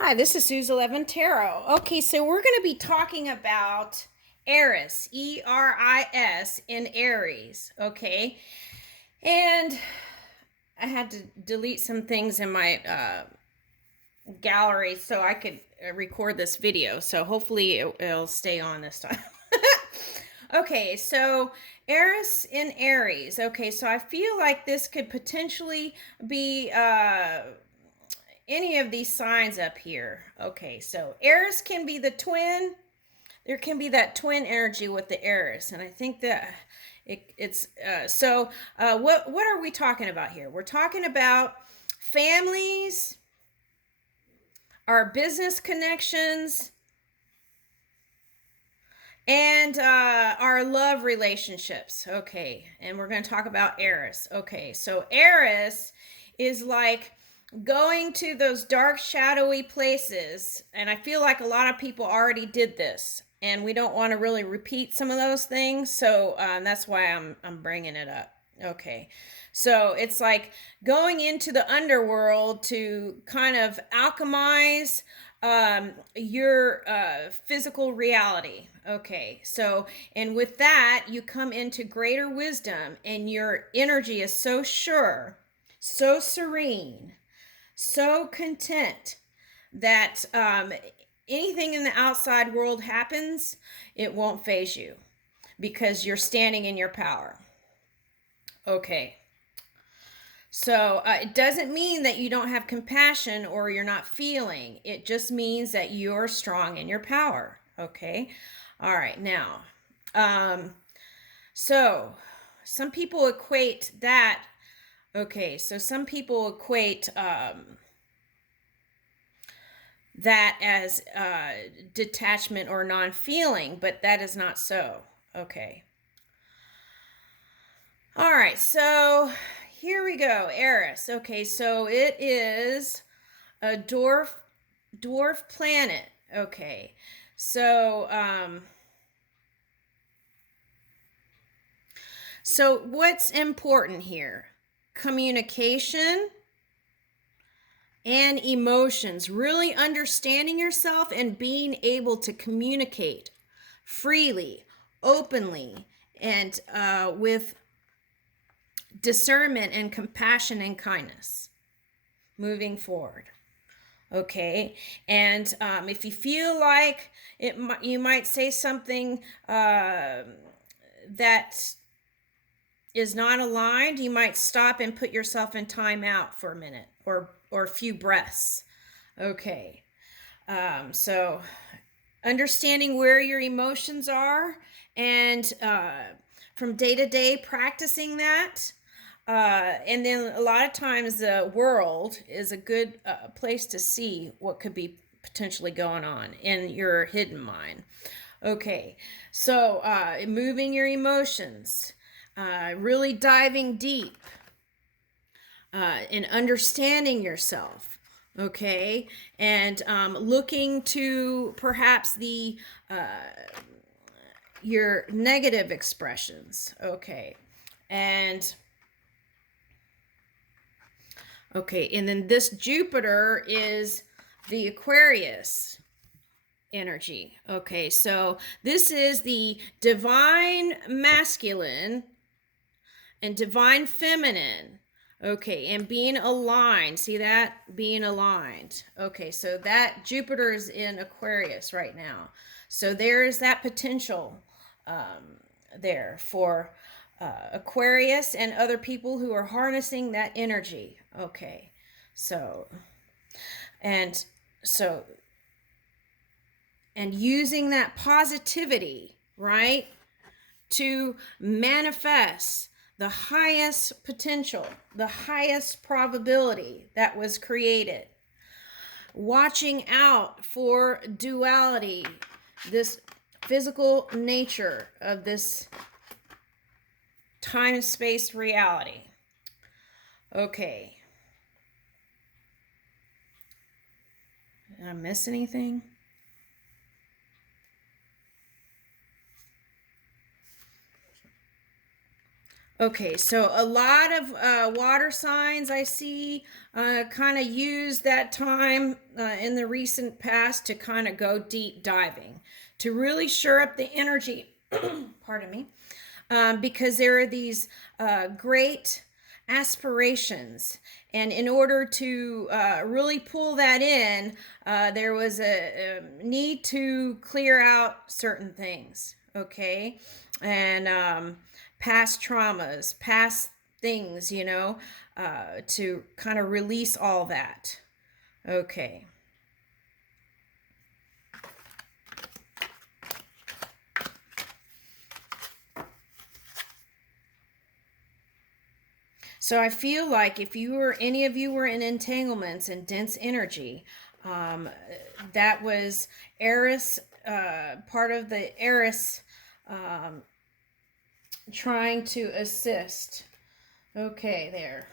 Hi, this is Suze 11 Tarot. Okay, so we're going to be talking about Eris, Eris in Aries. Okay, and I had to delete some things in my gallery so I could record this video. So hopefully it'll stay on this time. Okay, so Eris in Aries. Okay, so I feel like this could potentially be any of these signs up here. Okay, so Eris can be the twin. There can be that twin energy with the Eris, and I think that it's what are we talking about here? We're talking about families, our business connections, and our love relationships. Okay, and we're going to talk about Eris. Okay, so Eris is like going to those dark, shadowy places, and I feel like a lot of people already did this, and we don't want to really repeat some of those things. So that's why I'm bringing it up. Okay, so it's like going into the underworld to kind of alchemize your physical reality. Okay, so and with that, you come into greater wisdom, and your energy is so sure, so serene, so content that anything in the outside world happens, it won't phase you because you're standing in your power. Okay. So it doesn't mean that you don't have compassion or you're not feeling. It just means that you're strong in your power. Okay. All right. Now, so some people equate that. Okay. So some people equate that as detachment or non-feeling, but that is not so. Okay. All right, so here we go. Eris. Okay, so it is a dwarf planet. Okay, so so what's important here? Communication and emotions. Really understanding yourself and being able to communicate freely, openly, and with discernment and compassion and kindness moving forward. Okay, and if you feel like you might say something that is not aligned, you might stop and put yourself in timeout for a minute or a few breaths. Okay, so understanding where your emotions are, and from day to day practicing that. And then a lot of times the world is a good place to see what could be potentially going on in your hidden mind. Okay, so moving your emotions, really diving deep, and understanding yourself. Okay, and looking to perhaps the your negative expressions. Okay, and okay, and then this Jupiter is the Aquarius energy. Okay, so this is the divine masculine and divine feminine. Okay, and being aligned. See that? Being aligned. Okay, so that Jupiter is in Aquarius right now. So there is that potential there for Aquarius and other people who are harnessing that energy. Okay, so and so and using that positivity, right, to manifest the highest potential, the highest probability that was created. Watching out for duality, this physical nature of this time-space reality. Okay. Did I miss anything? Okay, so a lot of water signs I see kind of use that time in the recent past to kind of go deep diving, to really shore up the energy. Pardon me. Because there are these great aspirations. And in order to really pull that in, there was a need to clear out certain things, okay? And past traumas, past things, to kind of release all that. Okay. So I feel like if any of you were in entanglements and dense energy, um, that was Eris, part of the Eris um, trying to assist. Okay, there.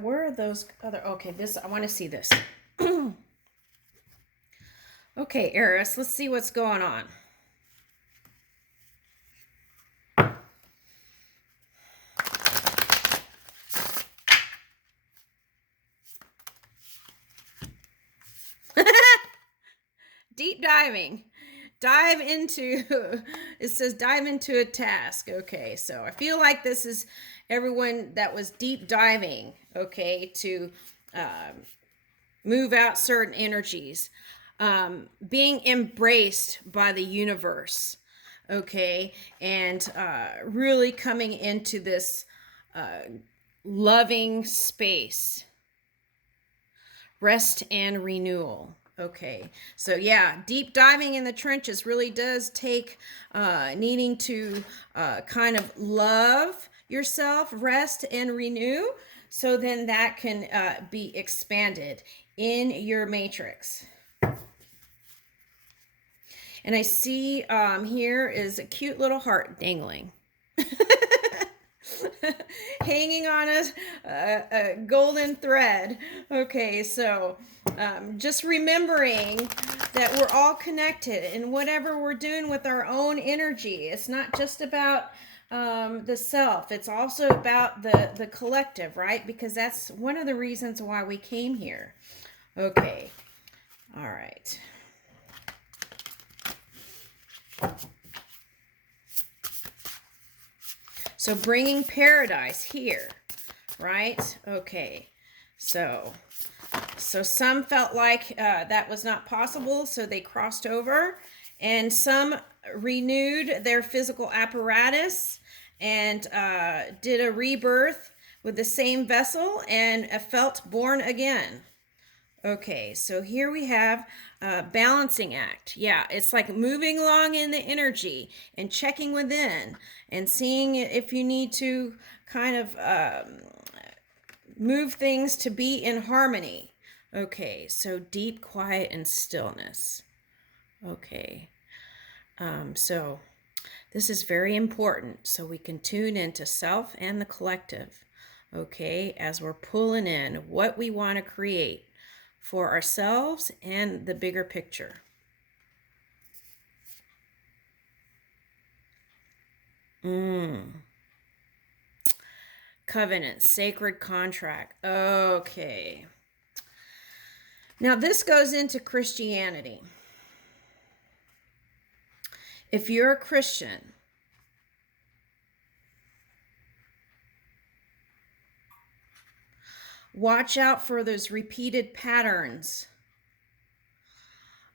Where are those other? Okay, this, I want to see this. Okay, Eris, let's see what's going on. Deep diving. Dive into, it says dive into a task. Okay, so I feel like this is everyone that was deep diving, okay, to move out certain energies, being embraced by the universe, okay, and really coming into this loving space, rest and renewal. Okay, so yeah, deep diving in the trenches really does take needing to kind of love yourself, rest and renew, so then that can be expanded in your matrix. And I see here is a cute little heart dangling. Hanging on a golden thread. Okay, so just remembering that we're all connected in whatever we're doing with our own energy. It's not just about the self, it's also about the collective, right? Because that's one of the reasons why we came here. Okay, all right. So bringing paradise here, right? Okay, so some felt like that was not possible, so they crossed over, and some renewed their physical apparatus and did a rebirth with the same vessel and felt born again. Okay, so here we have a balancing act. Yeah, it's like moving along in the energy and checking within and seeing if you need to kind of move things to be in harmony. Okay, so deep quiet and stillness. Okay, so this is very important so we can tune into self and the collective. Okay, as we're pulling in what we want to create for ourselves and the bigger picture. Covenant, sacred contract. Okay. Now this goes into Christianity. If you're a Christian, watch out for those repeated patterns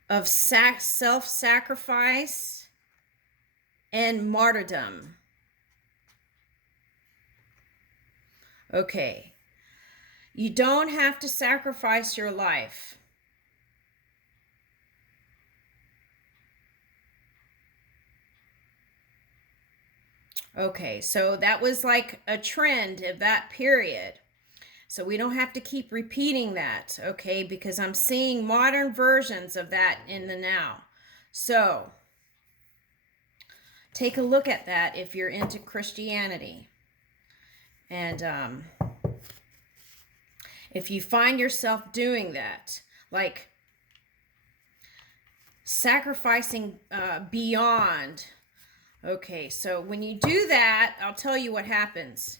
of self-sacrifice and martyrdom. Okay. You don't have to sacrifice your life. Okay, so that was like a trend of that period. So we don't have to keep repeating that, okay? Because I'm seeing modern versions of that in the now. So take a look at that if you're into Christianity. And if you find yourself doing that, like sacrificing beyond, okay, so when you do that, I'll tell you what happens.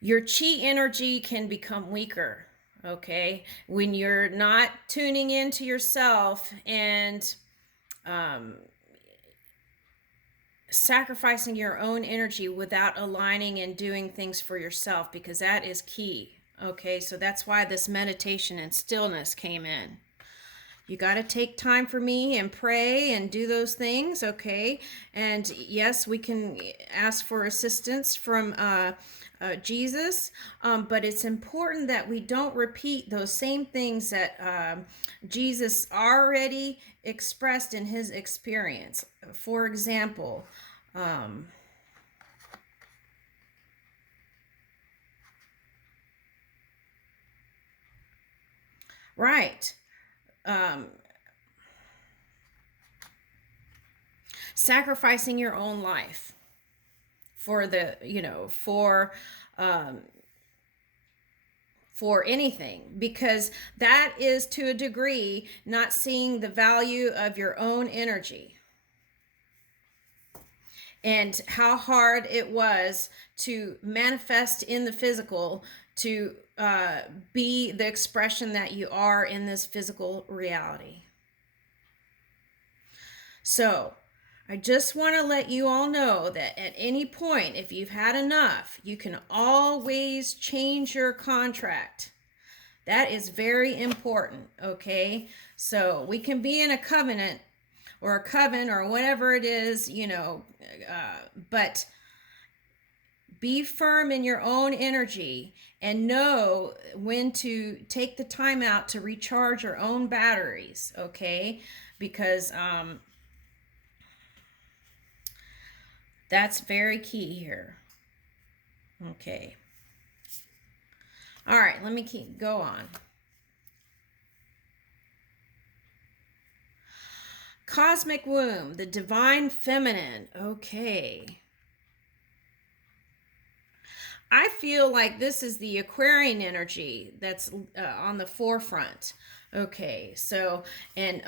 Your chi energy can become weaker, okay? When you're not tuning into yourself and sacrificing your own energy without aligning and doing things for yourself, because that is key, okay? So that's why this meditation and stillness came in. You got to take time for me and pray and do those things, okay? And yes, we can ask for assistance from Jesus, but it's important that we don't repeat those same things that Jesus already expressed in his experience. For example, right. Sacrificing your own life for the, for anything, because that is to a degree not seeing the value of your own energy and how hard it was to manifest in the physical, to be the expression that you are in this physical reality. So I just want to let you all know that at any point, if you've had enough, you can always change your contract. That is very important, okay? So we can be in a covenant or a coven or whatever it is, but be firm in your own energy and know when to take the time out to recharge your own batteries, okay? Because that's very key here. Okay. All right, let me go on. Cosmic womb, the divine feminine. Okay. I feel like this is the Aquarian energy that's on the forefront. Okay, so, and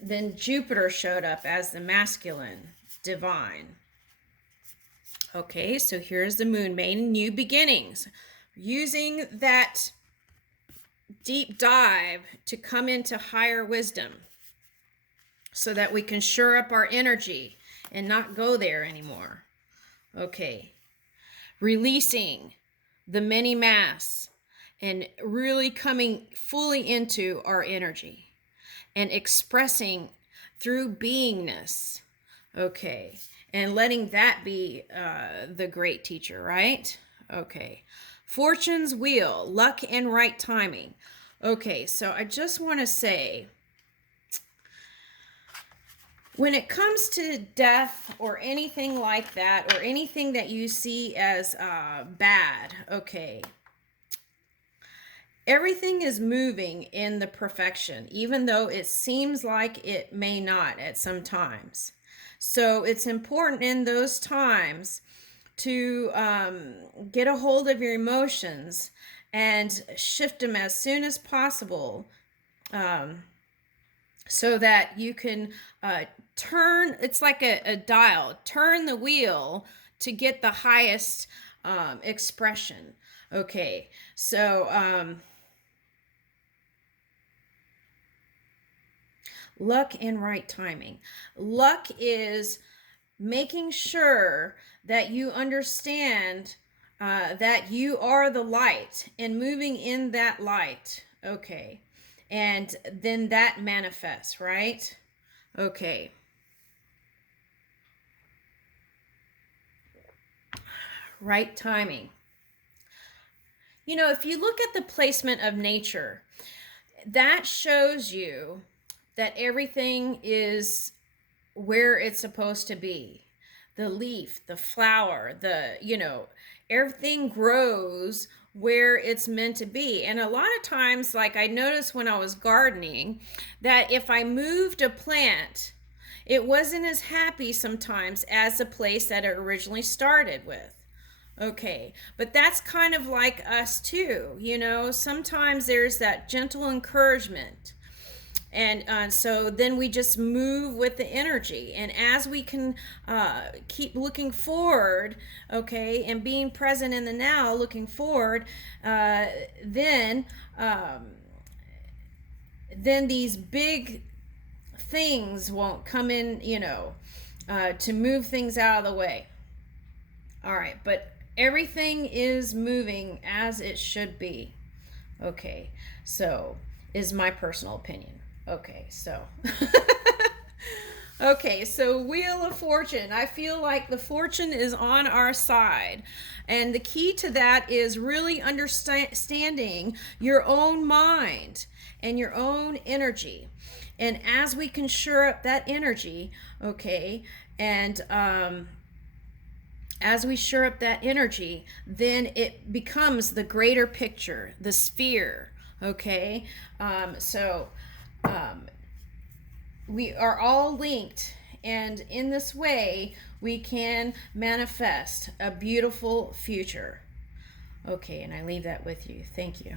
then Jupiter showed up as the masculine divine. Okay, so here's the moon maiden, new beginnings. Using that deep dive to come into higher wisdom so that we can shore up our energy and not go there anymore. Okay, releasing the many masks and really coming fully into our energy and expressing through beingness. Okay, and letting that be the great teacher, right? Okay. Fortune's wheel, luck and right timing. Okay, so I just want to say, when it comes to death or anything like that, or anything that you see as bad, okay, everything is moving in the perfection, even though it seems like it may not at some times. So it's important in those times to get a hold of your emotions and shift them as soon as possible, so that you can turn, it's like a dial, turn the wheel to get the highest expression. Okay, so luck and right timing. Luck is making sure that you understand that you are the light and moving in that light. Okay. And then that manifests, right? Okay. Right timing. If you look at the placement of nature, that shows you that everything is where it's supposed to be. The leaf, the flower, everything grows where it's meant to be. And a lot of times, like I noticed when I was gardening, that if I moved a plant, it wasn't as happy sometimes as the place that it originally started with. Okay, but that's kind of like us too. Sometimes there's that gentle encouragement. And so then we just move with the energy. And as we can keep looking forward, okay, and being present in the now, looking forward, then then these big things won't come in, to move things out of the way. All right, but everything is moving as it should be. Okay, so is my personal opinion. Okay, so okay, so Wheel of Fortune. I feel like the fortune is on our side. And the key to that is really understanding your own mind and your own energy. And as we can shore up that energy, okay, and as we shore up that energy, then it becomes the greater picture, the sphere, okay? So we are all linked, and in this way, we can manifest a beautiful future. Okay, and I leave that with you. Thank you.